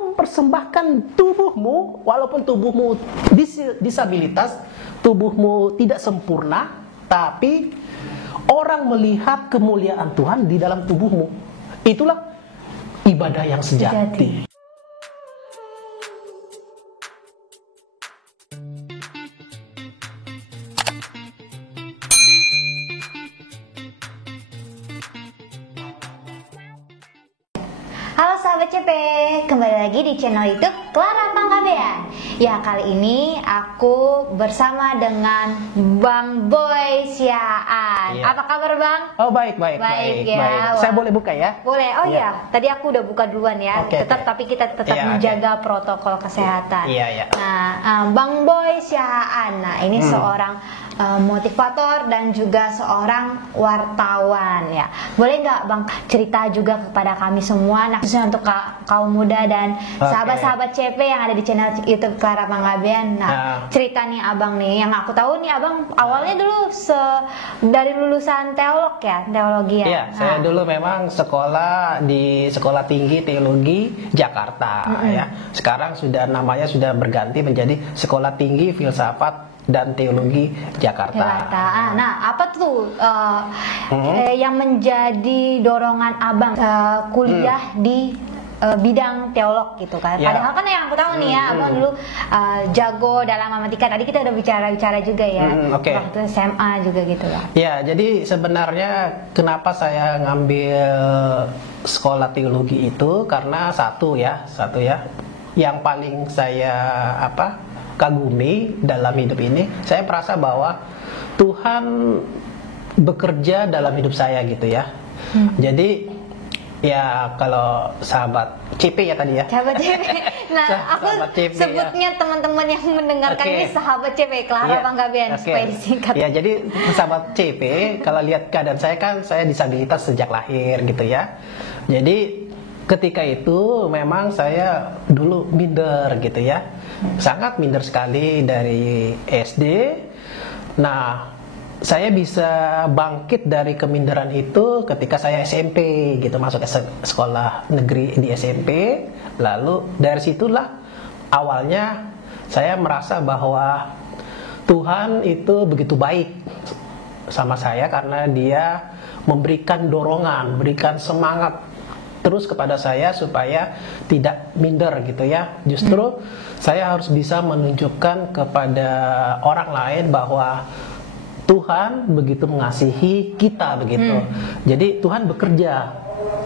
mempersembahkan tubuhmu, walaupun tubuhmu disabilitas, tubuhmu tidak sempurna, tapi orang melihat kemuliaan Tuhan di dalam tubuhmu. Itulah ibadah yang sejati. Halo sahabat CP, kembali lagi di channel YouTube Clara Panggabean. Ya, kali ini aku bersama dengan Bang Boy Siaan. Iya. Apa kabar Bang? Oh baik Ya. Saya boleh buka ya? Boleh. Oh Iya. ya, tadi aku udah buka duluan ya. Oke. Tapi kita tetap Iya, menjaga protokol kesehatan. Iya. Nah, Bang Boy Siaan. Nah, ini seorang motivator dan juga seorang wartawan ya. Boleh nggak Bang cerita juga kepada kami semua, nah khususnya untuk kaum muda dan sahabat-sahabat CP yang ada di channel YouTube Clara Panggabean. Nah, cerita nih Abang nih, yang aku tahu nih Abang awalnya dulu dari lulusan teologi ya. Iya, saya dulu memang sekolah di Sekolah Tinggi Teologi Jakarta ya. Sekarang namanya sudah berganti menjadi Sekolah Tinggi Filsafat dan Teologi Jakarta. Nah, apa tuh yang menjadi dorongan Abang kuliah di bidang teolog gitu kan? Ya. Padahal kan yang aku tahu nih ya, Abang dulu jago dalam matematika. Tadi kita udah bicara juga ya, waktu SMA juga gitu ya. Ya, jadi sebenarnya kenapa saya ngambil sekolah teologi itu karena satu ya, yang paling saya kagumi dalam hidup ini, saya merasa bahwa Tuhan bekerja dalam hidup saya gitu ya. Jadi ya kalau sahabat CP ya tadi ya. Sahabat CP. Nah, aku CP, sebutnya teman-teman yang mendengarkan ini sahabat CP, Clara Panggabean supaya disingkat. Ya, jadi sahabat CP, kalau lihat keadaan saya kan saya disabilitas sejak lahir gitu ya. Jadi ketika itu memang saya dulu minder gitu ya. Sangat minder sekali dari SD. Nah, saya bisa bangkit dari keminderan itu ketika saya SMP gitu, masuk sekolah negeri di SMP. Lalu dari situlah awalnya saya merasa bahwa Tuhan itu begitu baik sama saya karena Dia memberikan dorongan, memberikan semangat terus kepada saya supaya tidak minder gitu ya. Justru saya harus bisa menunjukkan kepada orang lain bahwa Tuhan begitu mengasihi kita begitu. Jadi Tuhan bekerja.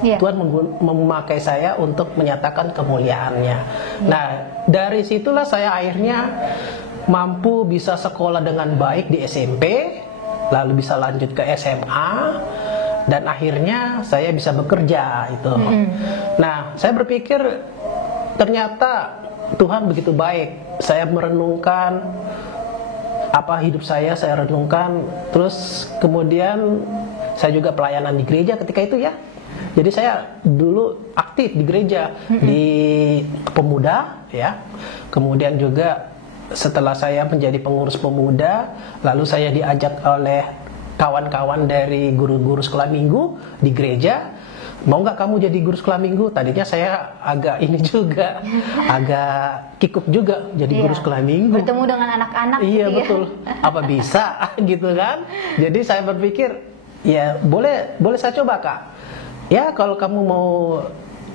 Tuhan memakai saya untuk menyatakan kemuliaannya. Nah, dari situlah saya akhirnya mampu bisa sekolah dengan baik di SMP, lalu bisa lanjut ke SMA, dan akhirnya saya bisa bekerja itu. Nah, saya berpikir ternyata Tuhan begitu baik. Saya merenungkan hidup saya renungkan. Terus kemudian saya juga pelayanan di gereja ketika itu ya. Jadi saya dulu aktif di gereja, di pemuda ya. Kemudian juga setelah saya menjadi pengurus pemuda, lalu saya diajak oleh kawan-kawan dari guru-guru sekolah minggu di gereja, mau nggak kamu jadi guru sekolah minggu? Tadinya saya agak agak kikuk juga jadi guru sekolah minggu. Bertemu dengan anak-anak. Iya gitu betul. Ya? Apa bisa gitu kan? Jadi saya berpikir ya boleh saya coba Kak. Ya kalau kamu mau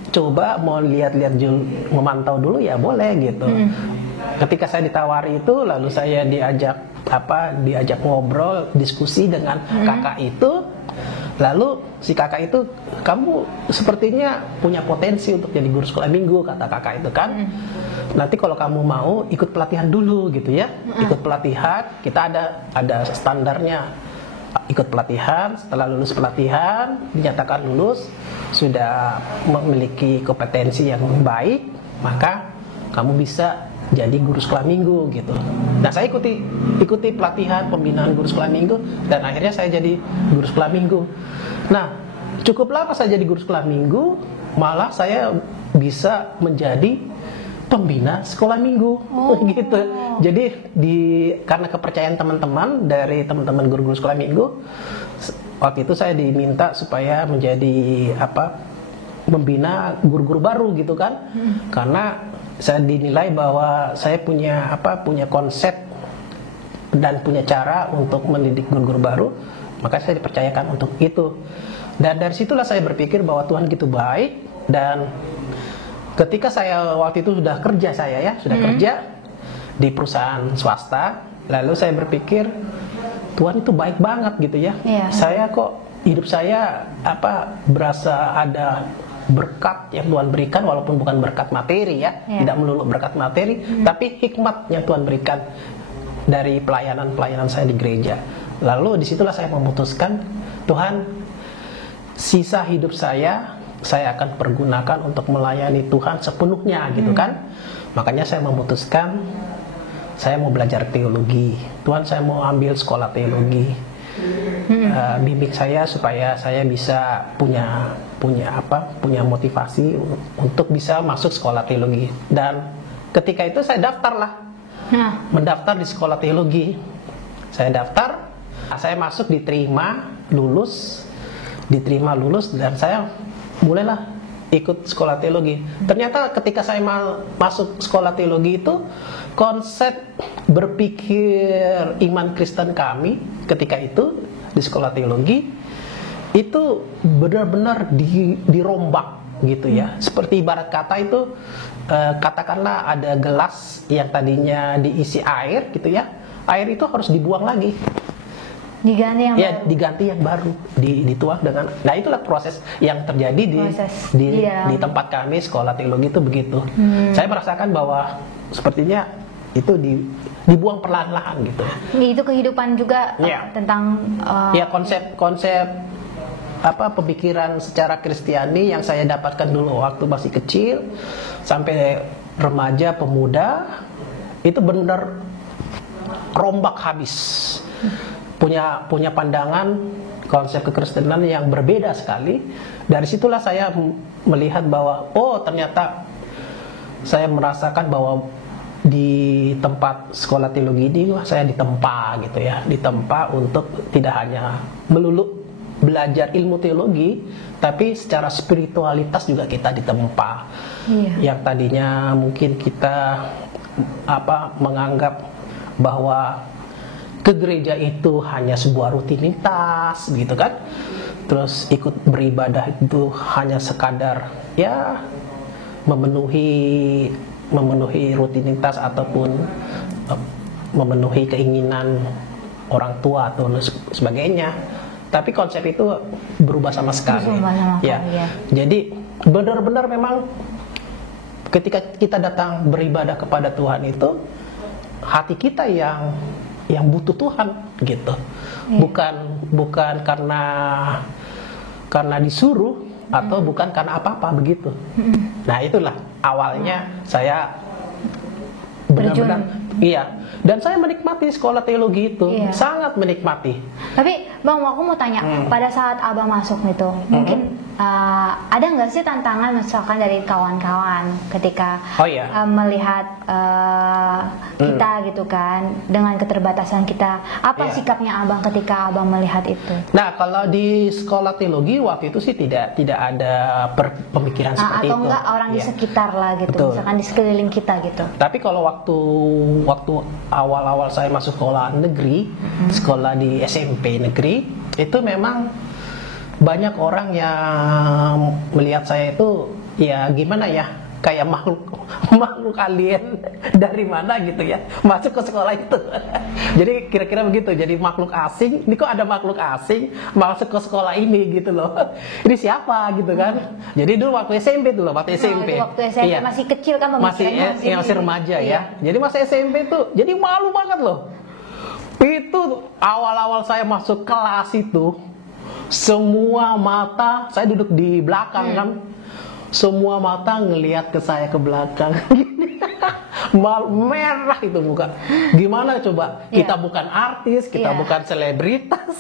coba, mau lihat-lihat memantau dulu ya boleh gitu. Ketika saya ditawari itu, lalu saya diajak ngobrol, diskusi dengan kakak itu. Lalu si kakak itu, kamu sepertinya punya potensi untuk jadi guru sekolah minggu, kata kakak itu kan. Nanti kalau kamu mau ikut pelatihan dulu gitu ya. Ikut pelatihan, kita ada standarnya. Ikut pelatihan, setelah lulus pelatihan, dinyatakan lulus, sudah memiliki kompetensi yang baik, maka kamu bisa jadi guru sekolah minggu gitu. Nah, saya ikuti pelatihan pembinaan guru sekolah minggu, dan akhirnya saya jadi guru sekolah minggu. Nah, cukup lama saya jadi guru sekolah minggu, malah saya bisa menjadi pembina sekolah minggu gitu. Jadi karena kepercayaan teman-teman dari teman-teman guru-guru sekolah minggu, waktu itu saya diminta supaya menjadi membina guru-guru baru gitu kan. Karena saya dinilai bahwa saya punya konsep dan punya cara untuk mendidik guru-guru baru, maka saya dipercayakan untuk itu. Dan dari situlah saya berpikir bahwa Tuhan gitu baik. Dan ketika saya waktu itu sudah kerja kerja di perusahaan swasta, lalu saya berpikir Tuhan itu baik banget gitu ya. Saya kok hidup saya berasa ada berkat yang Tuhan berikan, walaupun bukan berkat materi ya, tidak melulu berkat materi, tapi hikmat yang Tuhan berikan dari pelayanan saya di gereja. Lalu disitulah saya memutuskan, Tuhan, sisa hidup saya akan pergunakan untuk melayani Tuhan sepenuhnya gitu kan. Makanya saya memutuskan saya mau belajar teologi. Tuhan, saya mau ambil sekolah teologi. Bimbing saya supaya saya bisa punya motivasi untuk bisa masuk sekolah teologi. Dan ketika itu saya mendaftar di sekolah teologi. Saya daftar, saya masuk, diterima lulus dan saya mulailah ikut sekolah teologi. Ternyata ketika saya masuk sekolah teologi itu, konsep berpikir iman Kristen kami ketika itu di sekolah teologi itu benar-benar dirombak gitu ya. Seperti ibarat kata itu, katakanlah ada gelas yang tadinya diisi air gitu ya, air itu harus dibuang lagi, diganti yang baru, dituang dengan. Nah, itulah proses yang terjadi di tempat kami sekolah teologi itu begitu. Saya merasakan bahwa sepertinya itu dibuang perlahan-lahan gitu. Itu kehidupan juga tentang konsep pemikiran secara Kristiani yang saya dapatkan dulu waktu masih kecil sampai remaja, pemuda, itu benar rombak habis. Punya pandangan konsep kekristenan yang berbeda sekali. Dari situlah saya melihat bahwa ternyata saya merasakan bahwa di tempat sekolah teologi ini saya ditempa gitu ya, ditempa untuk tidak hanya melulu belajar ilmu teologi, tapi secara spiritualitas juga kita ditempa. Yang tadinya mungkin kita menganggap bahwa ke gereja itu hanya sebuah rutinitas gitu kan, terus ikut beribadah itu hanya sekadar ya memenuhi rutinitas ataupun memenuhi keinginan orang tua atau sebagainya. Tapi konsep itu berubah sama sekali. Jadi benar-benar memang ketika kita datang beribadah kepada Tuhan itu hati kita yang butuh Tuhan gitu. Bukan karena disuruh atau bukan karena apa-apa begitu. Nah, itulah awalnya saya benar-benar dan saya menikmati sekolah teologi itu, sangat menikmati. Tapi Bang, aku mau tanya, pada saat Abang masuk itu, mungkin ada nggak sih tantangan misalkan dari kawan-kawan ketika melihat kita gitu kan, dengan keterbatasan kita, apa sikapnya Abang ketika Abang melihat itu? Nah, kalau di sekolah teologi waktu itu sih tidak ada pemikiran seperti atau itu. Enggak orang di sekitar lah gitu. Betul. Misalkan di sekeliling kita gitu. Tapi kalau waktu awal-awal saya masuk sekolah negeri, sekolah di SMP negeri, itu memang banyak orang yang melihat saya itu ya gimana ya, kayak makhluk alien dari mana gitu ya, masuk ke sekolah itu. Jadi kira-kira begitu, jadi makhluk asing. Ini kok ada makhluk asing masuk ke sekolah ini gitu loh. Ini siapa gitu kan. Jadi dulu waktu SMP tuh loh, waktu SMP masih kecil kan, masih remaja ya. Jadi masa SMP tuh jadi malu banget loh. Itu awal-awal saya masuk kelas itu, semua mata, saya duduk di belakang kan, semua mata ngelihat ke saya ke belakang. Merah itu muka. Gimana coba? Kita bukan artis, kita bukan selebritas,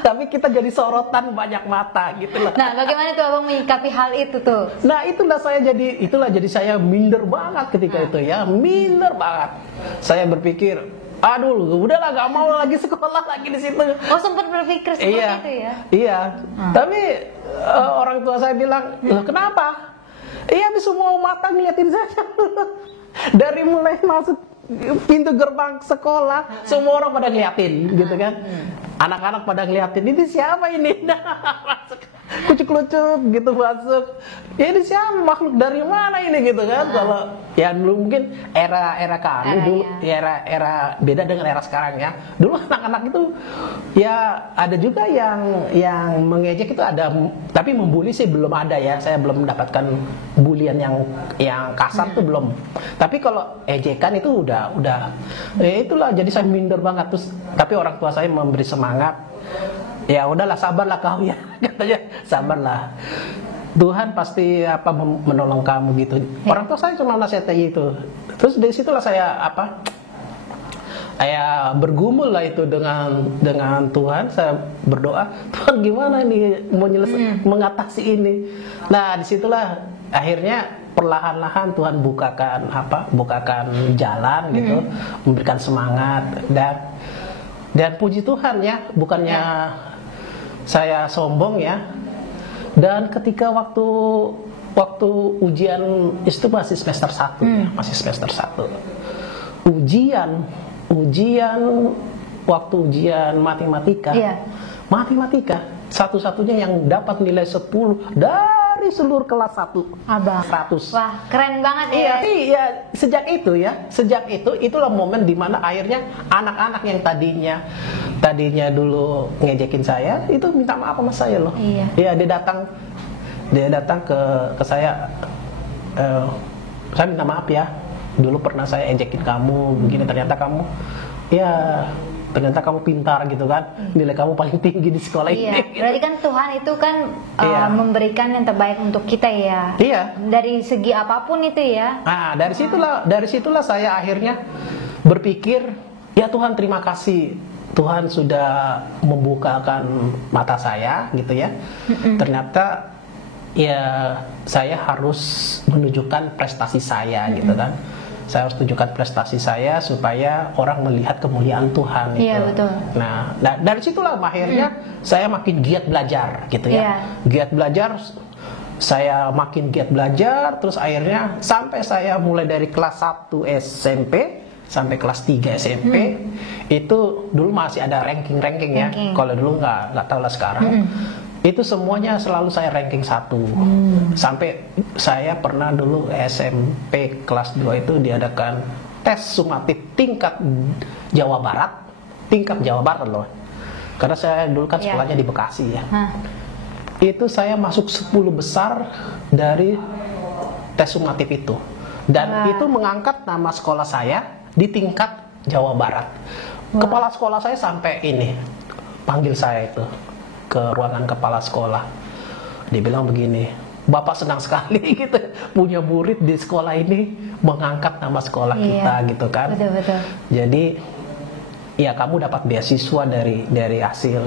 tapi kita jadi sorotan banyak mata gitu loh. Nah, bagaimana tuh Abang menyikapi hal itu tuh? Nah, itulah jadi saya minder banget ketika itu ya, minder banget. Saya berpikir, aduh udahlah gak mau lagi sekolah lagi di situ. Oh, sempat berpikir seperti Iya, itu ya? iya. Tapi orang tua saya bilang, loh kenapa? Iya, semua mata ngeliatin saya. Dari mulai masuk pintu gerbang sekolah, semua orang pada ngeliatin, gitu kan? Anak-anak pada ngeliatin, ini siapa ini? Kucuk-kucuk gitu masuk. Ya ini siapa, makhluk dari mana ini gitu kan? Kalau ya dulu mungkin era kami dulu, era beda dengan era sekarang ya. Dulu anak-anak itu ya ada juga yang mengejek itu ada, tapi membuli sih belum ada ya. Saya belum mendapatkan bulian yang kasar tuh belum. Tapi kalau ejekan itu udah ya itulah, jadi saya minder banget. Terus tapi orang tua saya memberi semangat. Ya udahlah, sabarlah kau ya, katanya, sabarlah. Tuhan pasti menolong kamu gitu. Orang tua saya cuma nasihatnya itu. Terus dari situlah saya bergumul lah itu dengan Tuhan. Saya berdoa, Tuhan gimana nih mau mengatasi ini. Nah disitulah akhirnya perlahan-lahan Tuhan bukakan jalan gitu, memberikan semangat dan puji Tuhan ya, bukannya saya sombong ya. Dan ketika waktu ujian itu masih semester 1 ya, masih semester 1. Waktu ujian matematika. Matematika satu-satunya yang dapat nilai 10 dari seluruh kelas 1. Abang 100. Wah, keren banget ya. Iya, sejak itu itulah momen dimana akhirnya anak-anak yang tadinya dulu ngejekin saya itu minta maaf sama saya loh. Iya, dia datang ke saya, saya minta maaf ya, dulu pernah saya ejekin kamu begini, ternyata kamu pintar gitu kan, nilai kamu paling tinggi di sekolah ini. Berarti kan Tuhan itu kan memberikan yang terbaik untuk kita ya. Iya. Dari segi apapun itu ya. Nah, dari situlah saya akhirnya berpikir, ya Tuhan terima kasih, Tuhan sudah membukakan mata saya gitu ya. Ternyata ya saya harus menunjukkan prestasi saya gitu kan. Saya harus tunjukkan prestasi saya supaya orang melihat kemuliaan Tuhan gitu. Iya, betul. Nah, dari situlah akhirnya saya makin giat belajar gitu ya. Giat belajar, saya makin giat belajar, terus akhirnya sampai saya mulai dari kelas 1 SMP sampai kelas 3 SMP itu dulu masih ada ranking ya. Kalau dulu nggak tahu lah sekarang. Itu semuanya selalu saya ranking 1. Sampai saya pernah dulu SMP kelas 2 itu diadakan tes sumatif tingkat Jawa Barat loh. Karena saya dulu kan sekolahnya di Bekasi ya. Itu saya masuk 10 besar dari tes sumatif itu. Dan itu mengangkat nama sekolah saya di tingkat Jawa Barat. Kepala sekolah saya sampai panggil saya itu ke ruangan kepala sekolah. Dia bilang begini, Bapak senang sekali gitu punya murid di sekolah ini mengangkat nama sekolah kita gitu kan. Betul. Jadi ya kamu dapat beasiswa dari hasil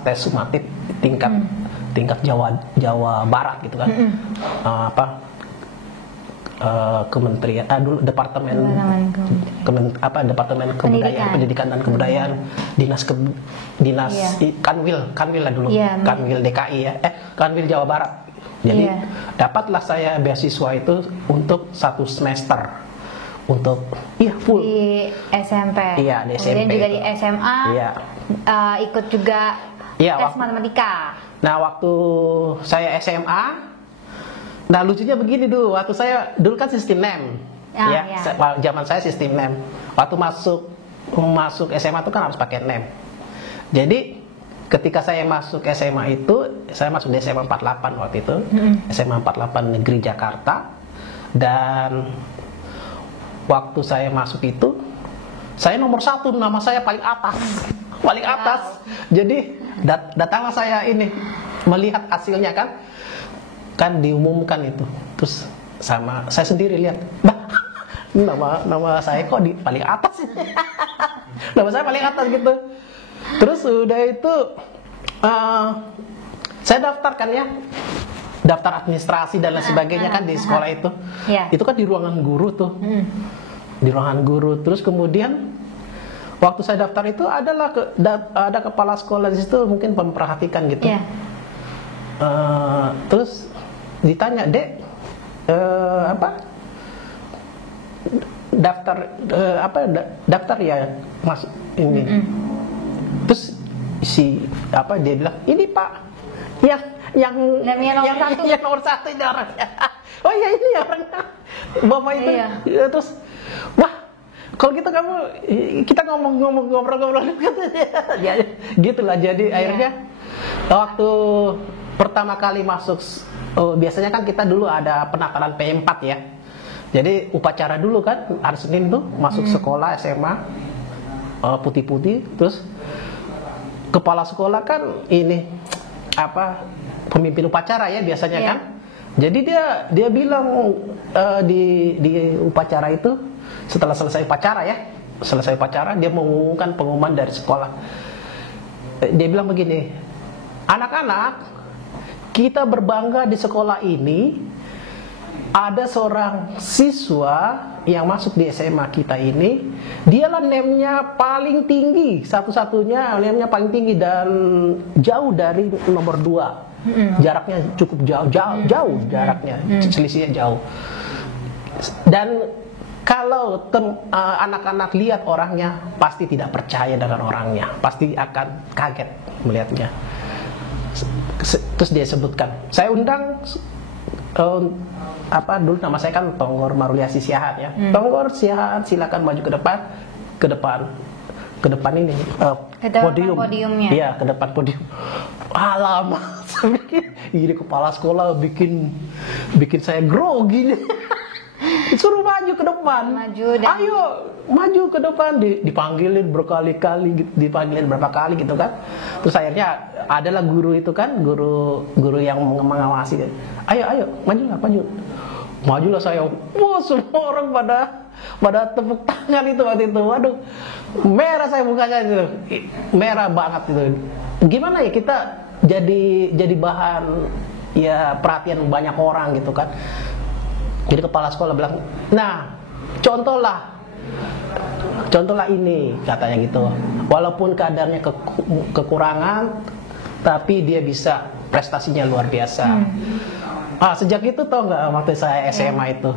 tes sumatif tingkat Jawa Barat gitu kan. Kementerian dulu Departemen Kebudayaan, Pendidikan dan Kebudayaan, dinas Kanwil lah dulu, Kanwil DKI ya, Kanwil Jawa Barat. Jadi dapatlah saya beasiswa itu untuk 1 semester untuk full di SMP. Iya, di SMP. Kemudian juga di SMA. Ikut juga tes matematika. Nah, waktu saya SMA, nah lucunya begini waktu saya dulu kan sistem NEM, zaman saya sistem NEM. Waktu masuk SMA itu kan harus pakai NEM. Jadi ketika saya masuk SMA itu, saya masuk di SMA 48 waktu itu, SMA 48 Negeri Jakarta. Dan waktu saya masuk itu, saya nomor 1, nama saya paling atas. Jadi datanglah saya melihat hasilnya kan diumumkan itu, terus sama saya sendiri lihat, nama saya kok di paling atas nama saya paling atas gitu. Terus udah itu saya daftarkan ya, daftar administrasi dan lain sebagainya kan di sekolah itu kan di ruangan guru tuh. di ruangan guru. Terus kemudian waktu saya daftar itu ada kepala sekolah di situ mungkin memperhatikan gitu. Iya. Terus ditanya, "Dek, daftar ya Mas ini." Terus dia bilang, "Ini Pak, yang nomor satu ini orangnya." "Oh iya, ini orangnya Bapak itu." Iya. Terus, "Wah, kalau gitu kita ngobrol-ngobrol." Ya gitulah. Jadi akhirnya waktu pertama kali masuk, biasanya kan kita dulu ada penataran P4 ya. Jadi upacara dulu kan hari Senin tuh masuk sekolah SMA, putih-putih. Terus kepala sekolah kan ini pemimpin upacara ya biasanya kan. Jadi dia bilang di upacara itu, setelah selesai upacara dia mengumumkan pengumuman dari sekolah. Dia bilang begini, "Anak-anak, kita berbangga di sekolah ini ada seorang siswa yang masuk di SMA kita ini, dialah NEM-nya paling tinggi, satu-satunya NEM-nya paling tinggi dan jauh dari nomor 2. Jaraknya cukup jauh jaraknya, selisihnya jauh. Dan kalau anak-anak lihat orangnya, pasti tidak percaya dengan orangnya, pasti akan kaget melihatnya." Terus dia sebutkan, saya undang dulu nama saya kan Tonggor Maruliasi Siahat ya. "Tonggor Siahat, silakan maju ke depan ini podiumnya." Iya, ke depan podium. Alamak, ini kepala sekolah bikin saya grogi nih. Suruh maju ke depan. Ayo maju ke depan. Dipanggilin berkali-kali, dipanggilin berapa kali gitu kan. Terus akhirnya adalah guru itu kan, guru yang mengawasi. Ayo maju. Majulah saya. Wah, semua orang pada tepuk tangan itu waktu itu. Waduh, merah saya mukanya itu. Merah banget itu. Gimana ya kita jadi bahan ya perhatian banyak orang gitu kan. Jadi kepala sekolah bilang, "Nah, contohlah ini," katanya gitu. "Walaupun kadarnya kekurangan, tapi dia bisa prestasinya luar biasa." Sejak itu tau nggak, waktu saya SMA itu,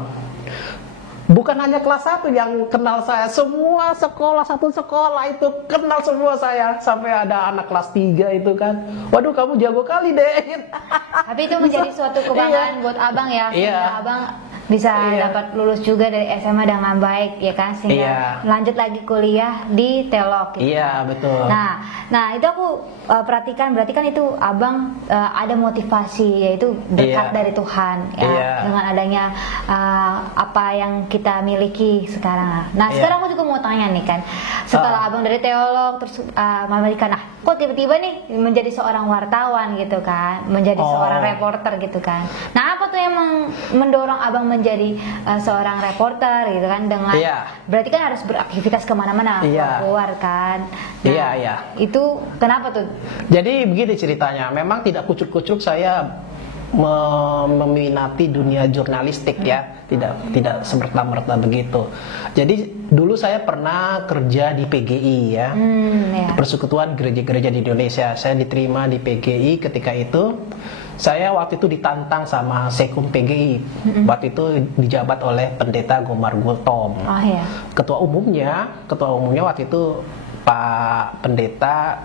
bukan hanya kelas 1 yang kenal saya, semua sekolah, satu sekolah itu kenal semua saya. Sampai ada anak kelas 3 itu kan, "Waduh, kamu jago kali deh." Tapi itu menjadi suatu kebanggaan buat abang ya, sehingga abang bisa dapat lulus juga dari SMA dengan baik ya kan, sehingga lanjut lagi kuliah di Telok gitu. Iya, betul. Nah itu aku perhatikan, berarti kan itu abang ada motivasi, yaitu berkat dari Tuhan ya, dengan adanya apa yang kita miliki sekarang. Nah sekarang aku juga mau tanya nih kan, setelah abang dari teolog terus memberikan, kok tiba-tiba nih menjadi seorang wartawan gitu kan, menjadi seorang reporter gitu kan. Nah apa tuh yang mendorong abang menjadi seorang reporter gitu kan, dengan berarti kan harus beraktivitas kemana-mana, keluar kan. Nah, itu kenapa tuh? Jadi begini ceritanya, memang tidak kucuk-kucuk saya meminati dunia jurnalistik ya, tidak semerta-merta begitu. Jadi dulu saya pernah kerja di PGI ya, Persekutuan Gereja-Gereja di Indonesia. Saya diterima di PGI ketika itu. Saya waktu itu ditantang sama Sekum PGI. Waktu itu dijabat oleh Pendeta Gomar Gultom. Ketua umumnya waktu itu Pak Pendeta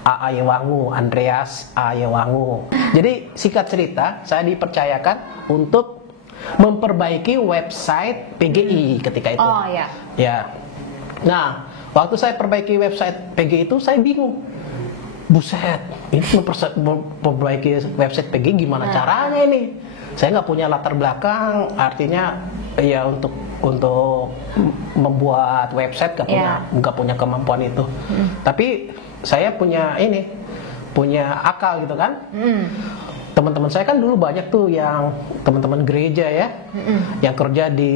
Ayewangu, Andreas Ayewangu. Jadi singkat cerita, saya dipercayakan untuk memperbaiki website PGI ketika itu. Nah, waktu saya perbaiki website PGI itu, saya bingung. Buset, ini memperbaiki website PGI gimana caranya ini? Saya nggak punya latar belakang, artinya ya untuk membuat website nggak punya kemampuan itu. Tapi saya punya akal gitu kan. Teman-teman saya kan dulu banyak tuh yang teman-teman gereja ya, yang kerja di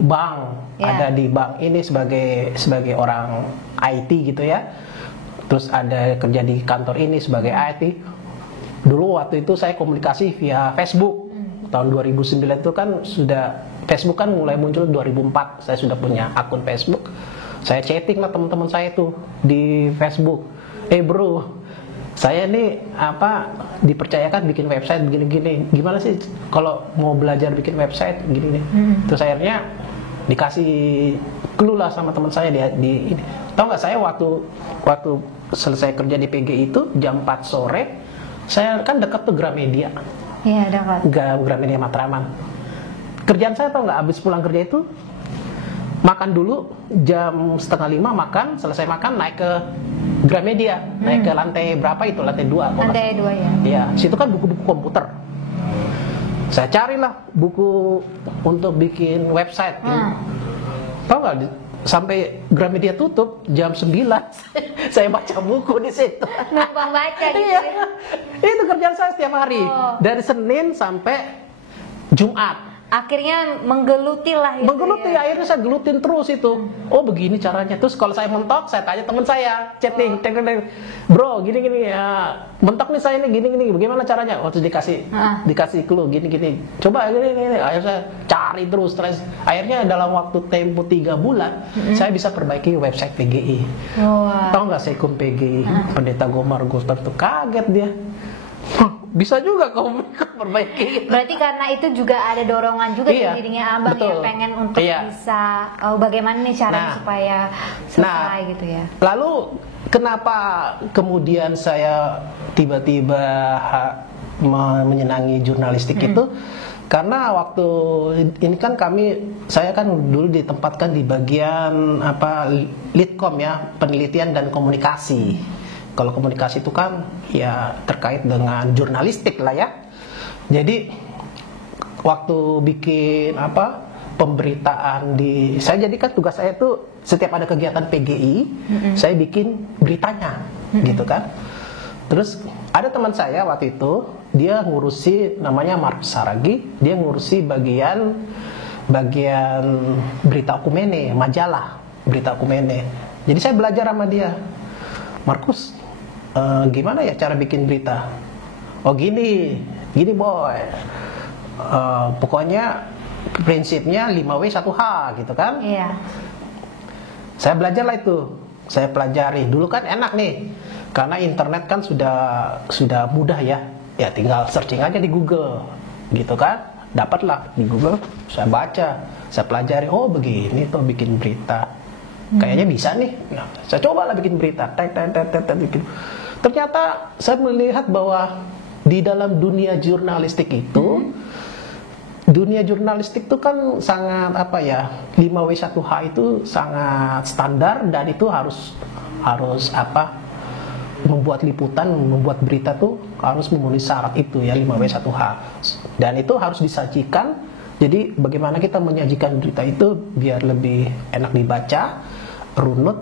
bank, ada di bank ini sebagai orang IT gitu ya. Terus ada kerja di kantor ini sebagai IT. Dulu waktu itu saya komunikasi via Facebook. tahun 2009 itu kan sudah Facebook kan mulai muncul 2004. Saya sudah punya akun Facebook. Saya chatting lah teman-teman saya tuh di Facebook. Bro, saya ini dipercayakan bikin website begini-gini. Gimana sih kalau mau belajar bikin website begini nih? Terus akhirnya dikasih clue lah sama teman saya di ini. Tahu nggak, saya waktu selesai kerja di PGI itu jam 4 sore, saya kan dekat tuh Gramedia. Iya, dekat. Gramedia Matraman. Kerjaan saya tahu nggak, habis pulang kerja itu makan dulu jam 4:30 makan, selesai makan naik ke Gramedia, naik ke lantai berapa itu, lantai 2. Lantai 2 ya. Iya, situ kan buku-buku komputer. Saya carilah buku untuk bikin website. Tahu nggak, sampai Gramedia tutup jam 9 saya baca buku di situ. Numpang baca gitu. Iya. Itu kerjaan saya setiap hari. Dari Senin sampai Jumat. Akhirnya menggeluti lah gitu. Menggeluti, akhirnya saya gelutin terus itu. Oh begini caranya. Terus kalau saya mentok, saya tanya teman saya, chatting, bro gini-gini ya, mentok nih saya ini gini-gini, bagaimana caranya? Oh terus dikasih clue gini-gini. Coba gini-gini. Akhirnya saya cari terus. Akhirnya dalam waktu tempo 3 bulan, saya bisa perbaiki website PGI. Tahu nggak Sekum PGI? Pendeta Gomar Gostar tuh kaget dia. Bisa juga kamu perbaiki. Berarti karena itu juga ada dorongan juga di dirinya abang ya, pengen untuk bisa bagaimana nih caranya supaya selesai gitu ya. Lalu kenapa kemudian saya tiba-tiba menyenangi jurnalistik itu? Karena waktu ini kan saya kan dulu ditempatkan di bagian Litkom ya, penelitian dan komunikasi. Kalau komunikasi itu kan ya terkait dengan jurnalistik lah ya. Jadi waktu bikin pemberitaan saya jadikan tugas saya itu setiap ada kegiatan PGI, saya bikin beritanya, gitu kan. Terus ada teman saya waktu itu, dia ngurusi, namanya Markus Saragi, dia ngurusi bagian berita Okumene, majalah berita Okumene. Jadi saya belajar sama dia. Markus, gimana ya cara bikin berita? Oh gini boy, pokoknya prinsipnya 5W 1H gitu kan. Iya. Saya belajar lah itu, saya pelajari. Dulu kan enak nih, karena internet kan sudah mudah ya tinggal searching aja di Google gitu kan, dapatlah di Google. Saya baca, saya pelajari, oh begini tuh bikin berita, kayaknya bisa nih. Nah, saya cobalah bikin berita, bikin. Ternyata saya melihat bahwa di dalam dunia jurnalistik itu, dunia jurnalistik itu kan sangat 5W1H itu sangat standar, dan itu harus membuat liputan, membuat berita tuh harus memenuhi syarat itu ya, 5W1H. Dan itu harus disajikan. Jadi bagaimana kita menyajikan berita itu biar lebih enak dibaca, runut,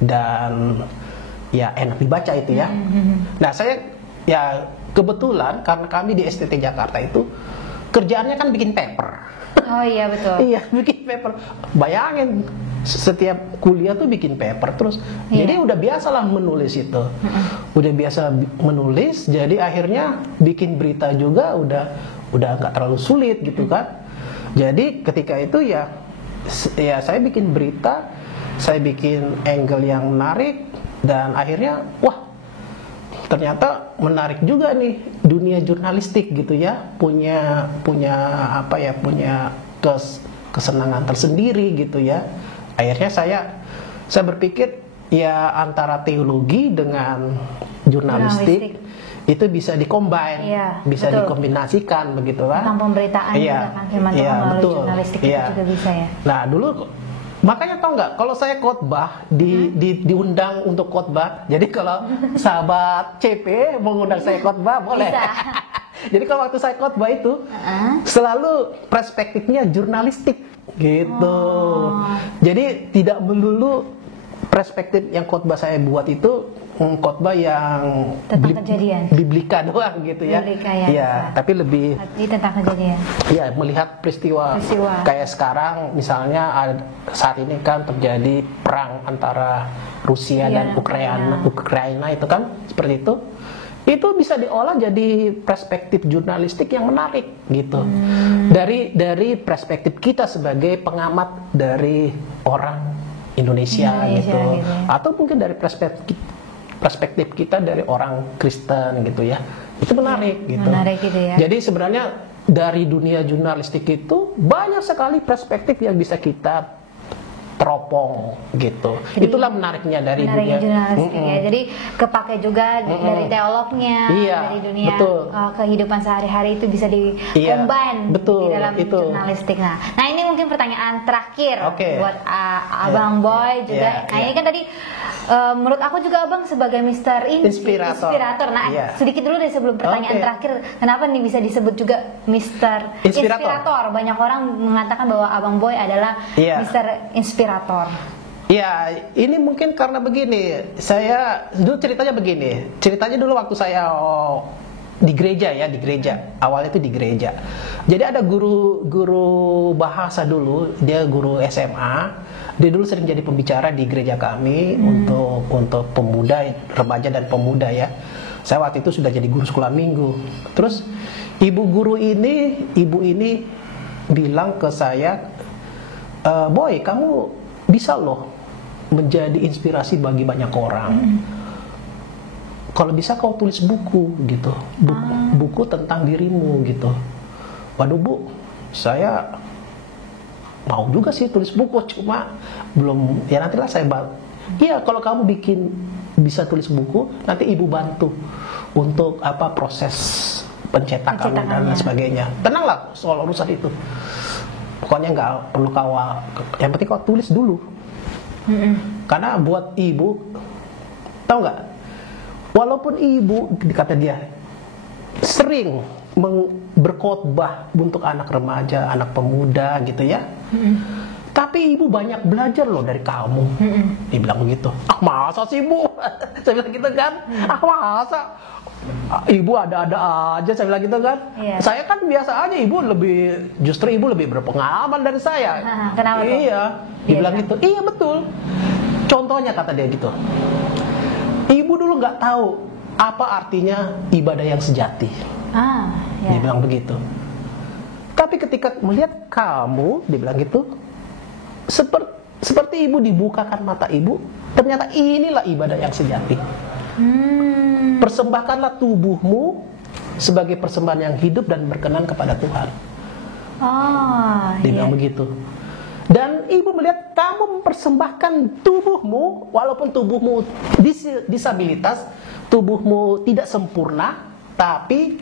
dan ya enak dibaca itu ya. Nah saya ya kebetulan karena kami di STT Jakarta itu kerjaannya kan bikin paper. Oh iya betul. Iya bikin paper. Bayangin setiap kuliah tuh bikin paper terus. Jadi udah biasalah menulis itu. Udah biasa menulis, jadi akhirnya bikin berita juga udah nggak terlalu sulit gitu kan. Jadi ketika itu ya saya bikin berita, saya bikin angle yang menarik, dan akhirnya ternyata menarik juga nih dunia jurnalistik gitu ya, punya kesenangan tersendiri gitu ya. Akhirnya saya berpikir ya antara teologi dengan jurnalistik itu bisa dikombin, bisa dikombinasikan begitu kan. Tentang pemberitaan juga kan firman Tuhan melalui jurnalistik itu juga bisa ya. Nah dulu makanya tau nggak, kalau saya khotbah diundang untuk khotbah. Jadi kalau sahabat CP mau ngundang saya khotbah boleh. Jadi kalau waktu saya khotbah itu selalu perspektifnya jurnalistik gitu. Jadi tidak melulu perspektif yang khotbah saya buat itu khotbah yang biblika doang gitu ya. Iya, tapi lebih tentang kejadian. Iya, melihat peristiwa. Kayak sekarang misalnya saat ini kan terjadi perang antara Rusia dan Ukraina itu kan seperti itu. itu bisa diolah jadi perspektif jurnalistik yang menarik gitu. Dari perspektif kita sebagai pengamat dari orang Indonesia gitu. Ya. Atau mungkin dari perspektif kita dari orang Kristen gitu ya. Itu menarik gitu. Menarik gitu ya. Jadi sebenarnya dari dunia jurnalistik itu banyak sekali perspektif yang bisa kita teropong gitu. Jadi, itulah menariknya dari dunia jurnalistik ya. Jadi kepake juga dari teolognya, Iya, dari dunia betul. Kehidupan sehari-hari itu bisa Iya, di betul, dalam itu. jurnalistik. Nah ini mungkin pertanyaan terakhir Oke. buat Abang Boy juga. Iya, Ini kan tadi menurut aku juga Abang sebagai Mister Inspirator. Nah Iya. sedikit dulu dari sebelum pertanyaan Oke. terakhir, kenapa nih bisa disebut juga Mister Inspirator? Banyak orang mengatakan bahwa Abang Boy adalah Iya. Mister Inspirator. Ya, ini mungkin karena begini. Saya dulu ceritanya begini. Ceritanya dulu waktu saya di gereja ya, di gereja. Awalnya itu di gereja. Jadi ada guru bahasa dulu, dia guru SMA. Dia dulu sering jadi pembicara di gereja kami untuk pemuda, remaja dan pemuda ya. Saya waktu itu sudah jadi guru sekolah minggu. Terus ibu ini bilang ke saya, Boy, kamu bisa loh menjadi inspirasi bagi banyak orang. Kalau bisa kau tulis buku gitu, buku tentang dirimu gitu. Waduh Bu, saya mau juga sih tulis buku, cuma belum. Ya nantilah saya Iya, kalau kamu bisa tulis buku, nanti ibu bantu untuk proses pencetakan dan sebagainya. Tenanglah soal urusan itu. Pokoknya nggak perlu yang penting kau tulis dulu. Karena buat ibu, tahu nggak? Walaupun ibu, kata dia, sering berkhotbah untuk anak remaja, anak pemuda gitu ya. Tapi ibu banyak belajar loh dari kamu. Dia bilang begitu. Masa sih Bu? Saya bilang gitu kan. Masa? Ibu ada-ada aja, saya bilang gitu kan. Iya. Saya kan biasa aja, justru ibu lebih berpengalaman dari saya. Kenapa tuh? Iya. Dia bilang gitu. Iya betul. Contohnya kata dia gitu. Ibu dulu nggak tahu apa artinya ibadah yang sejati. Ya. Dia bilang begitu. Tapi ketika melihat kamu, dia bilang gitu, seperti ibu dibukakan mata ibu, ternyata inilah ibadah yang sejati. Persembahkanlah tubuhmu sebagai persembahan yang hidup dan berkenan kepada Tuhan. Dia bilang begitu. Dan ibu melihat kamu mempersembahkan tubuhmu, walaupun tubuhmu disabilitas, tubuhmu tidak sempurna, tapi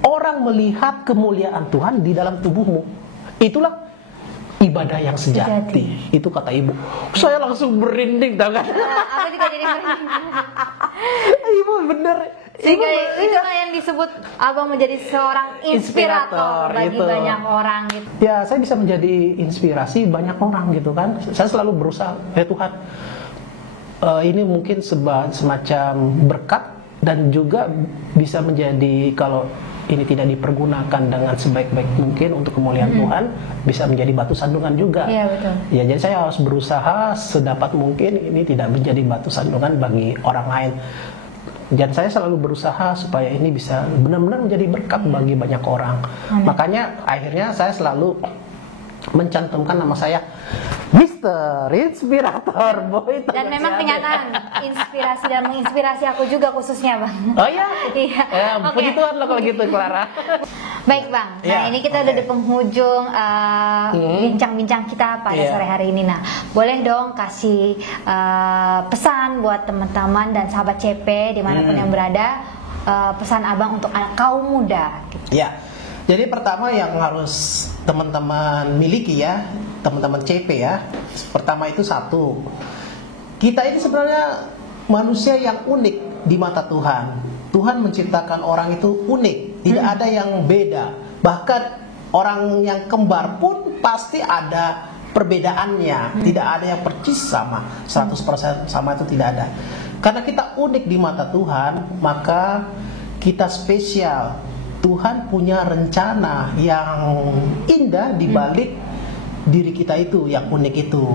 orang melihat kemuliaan Tuhan di dalam tubuhmu. Itulah ibadah yang sejati. Itu kata ibu. Saya langsung merinding, tahu kan? Aku juga jadi merinding. Ibu bener. Sehingga itulah yang disebut Abang menjadi seorang inspirator bagi banyak orang gitu. Ya, saya bisa menjadi inspirasi banyak orang gitu kan. Saya selalu berusaha, ya Tuhan, ini mungkin semacam berkat dan juga bisa menjadi, kalau ini tidak dipergunakan dengan sebaik-baik mungkin untuk kemuliaan Tuhan, bisa menjadi batu sandungan juga. Iya, betul. Ya, jadi saya harus berusaha sedapat mungkin ini tidak menjadi batu sandungan bagi orang lain. Dan saya selalu berusaha supaya ini bisa benar-benar menjadi berkat bagi banyak orang. Makanya akhirnya saya selalu mencantumkan nama saya Mister Inspirator Boy. Dan memang kenyataan inspirasi dan menginspirasi aku juga khususnya Bang. Oh iya? Iya. Puji Tuhan loh kalau gitu Clara. Baik Bang, nah ini kita udah di penghujung bincang-bincang kita pada sore hari ini. Nah, boleh dong kasih pesan buat teman-teman dan sahabat CP dimanapun yang berada, pesan Abang untuk anak kaum muda. Ya, jadi pertama yang harus teman-teman miliki ya, teman-teman CP ya. Pertama itu satu, kita ini sebenarnya manusia yang unik di mata Tuhan. Tuhan menciptakan orang itu unik, tidak ada yang beda. Bahkan orang yang kembar pun pasti ada perbedaannya, tidak ada yang persis sama, 100% sama itu tidak ada. Karena kita unik di mata Tuhan, maka kita spesial. Tuhan punya rencana yang indah di balik diri kita itu yang unik itu.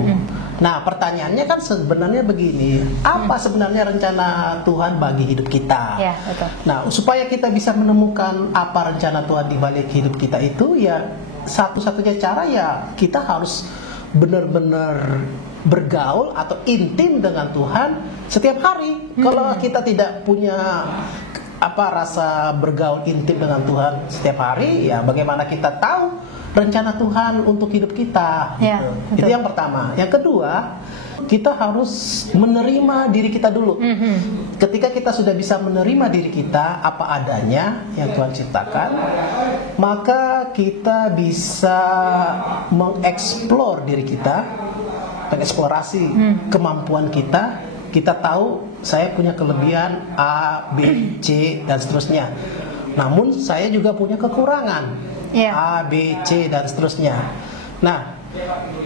Nah, pertanyaannya kan sebenarnya begini, apa sebenarnya rencana Tuhan bagi hidup kita? Ya, betul. Nah, supaya kita bisa menemukan apa rencana Tuhan di balik hidup kita itu, ya satu-satunya cara ya kita harus benar-benar bergaul atau intim dengan Tuhan setiap hari. Kalau kita tidak punya rasa bergaul intim dengan Tuhan setiap hari, ya bagaimana kita tahu rencana Tuhan untuk hidup kita? Ya, gitu. Itu yang pertama. Yang kedua, kita harus menerima diri kita dulu. Ketika kita sudah bisa menerima diri kita apa adanya yang Tuhan ciptakan, maka kita bisa mengeksplor diri kita, mengeksplorasi kemampuan kita. Kita tahu saya punya kelebihan A, B, C, dan seterusnya. Namun saya juga punya kekurangan. A, B, C, dan seterusnya. Nah,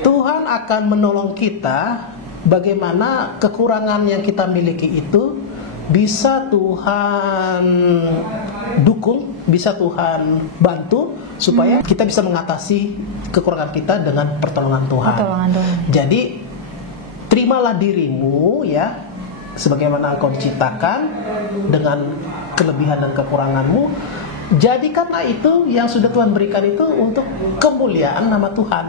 Tuhan akan menolong kita bagaimana kekurangan yang kita miliki itu bisa Tuhan dukung, bisa Tuhan bantu supaya kita bisa mengatasi kekurangan kita dengan pertolongan Tuhan. Jadi terimalah dirimu ya sebagaimana engkau diciptakan dengan kelebihan dan kekuranganmu. Jadikanlah itu yang sudah Tuhan berikan itu untuk kemuliaan nama Tuhan.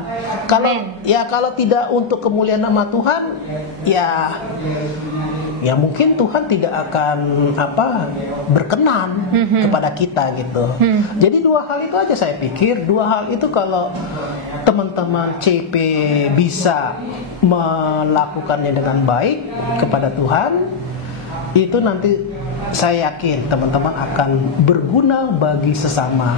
Kalau tidak untuk kemuliaan nama Tuhan, ya mungkin Tuhan tidak akan berkenan kepada kita gitu. Jadi dua hal itu aja saya pikir. Dua hal itu kalau teman-teman CP bisa melakukannya dengan baik kepada Tuhan, itu nanti saya yakin teman-teman akan berguna bagi sesama.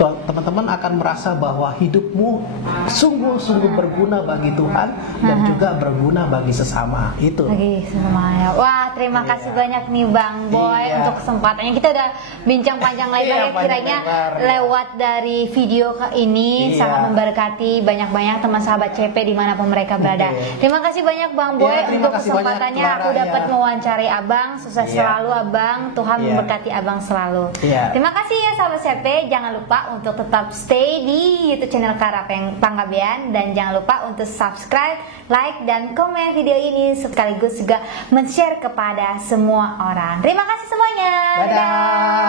Teman-teman akan merasa bahwa hidupmu sungguh-sungguh berguna bagi Tuhan dan juga berguna bagi sesama. Itu. Bagi sesama ya. Wah, terima kasih banyak nih Bang Boy untuk kesempatannya. Kita udah bincang panjang lebar ya, kiranya lewat dari video ini sangat memberkati banyak-banyak teman sahabat CP dimanapun mereka berada. Terima kasih banyak Bang Boy untuk kesempatannya. Aku dapat mewawancari Abang. Sukses selalu Abang. Tuhan memberkati Abang selalu. Terima kasih ya sahabat CP. Jangan lupa untuk tetap stay di YouTube channel Karapeng Panggabean, dan jangan lupa untuk subscribe, like, dan komen video ini sekaligus juga men-share kepada semua orang. Terima kasih semuanya. Dadah.